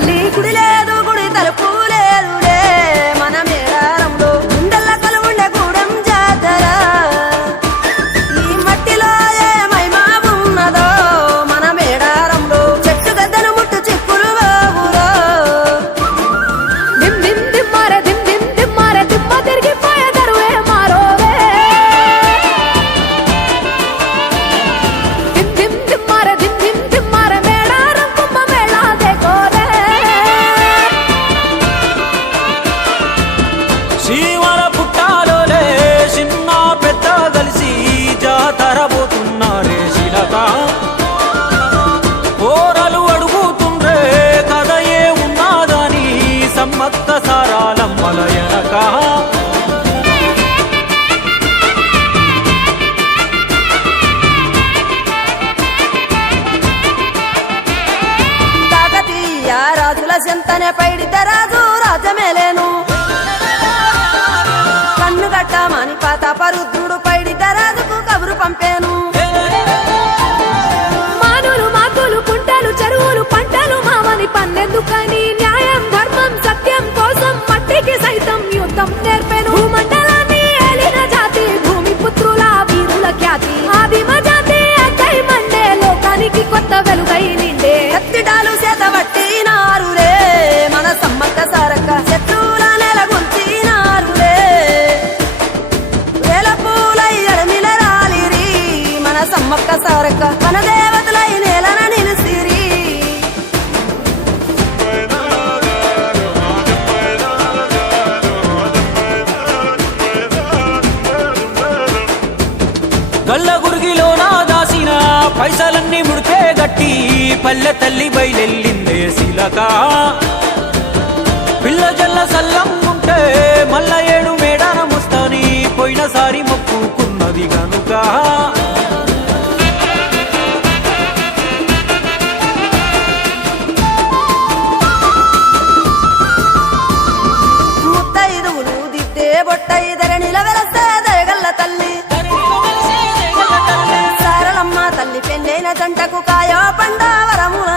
తల్లి గుడి లేదు గుడి తలుపు లేదులే మన మేడారంలో గుండెల్ల కలువుండే గూడెం జాతర ఈ మట్టిలో ఏ మహిమా ఉన్నదో మన మేడారంలో చెట్టు గద్దను ముట్టు చిక్కులు బాబులో దిమ్ దిమ్ దిమ్మారే దిమ్ దిమ్ దిమ్మారే దిమ్మ తిరిగిపోయే దరువే మారోవే దిమ్ దిమ్ దిమ్మారే దిమ్ దిమ్ దిమ్మారే మేడారం కుంభ మేళా దేకోరే శ్రీవర పుట్టాలోలే చిన్న పెద్ద కలిసి జాతర పోతున్నారే శిలక పోరలు అడుగుతుండ్రే కథ ఏ ఉన్నాదని సమ్మక్క సారాలమ్మల ఎనక కాకతీయ రాజుల చెంతనే పైడిత రాజు రాజమేలేను కన్ను గట్టమని పాతాపరుద్రుడు పైడిత రాజుకు కబురు పంపేను మానులు మాకులు కుంటలు చెరువులు పంటలు మామని పన్నెందుకని న్యాయం ధర్మం సత్యం కోసం మట్టికి సైతం యుద్ధం నేర్పెను భూమండలాన్ని ఏలిన జాతి భూమి పుత్రుల వీరుల ఖ్యాతి ఆదిమ జాతి అక్కై మండే లోకానికి కొత్త వెలుగై నిండే కత్తిడాలు చేతబట్టినారులే మన సమ్మక్క సారక్క శత్రువుల నెలగొల్చినారులే వేల పూలై ఎడమిల రాలిరి మన సమ్మక్క సారక్క మన దేవతలై నేలన నిలిసిరి గల్ల గురిగిలోన దాసిన పైసలన్నీ ముడితే గట్టి పల్లె తల్లి బయలెల్లిందే శిలక పిల్ల జల్ల సల్లం ఉంటే మల్ల ఏడు మేడారమొస్తాని పోయినసారి మొక్కుకున్నది గనుక ముత్తైదువులు దిద్దే బొట్టైదర నిలవెలసే దయగల్ల తల్లి సారలమ్మ తల్లి పెళ్ళైన జంటకు కాయో పండ వరముల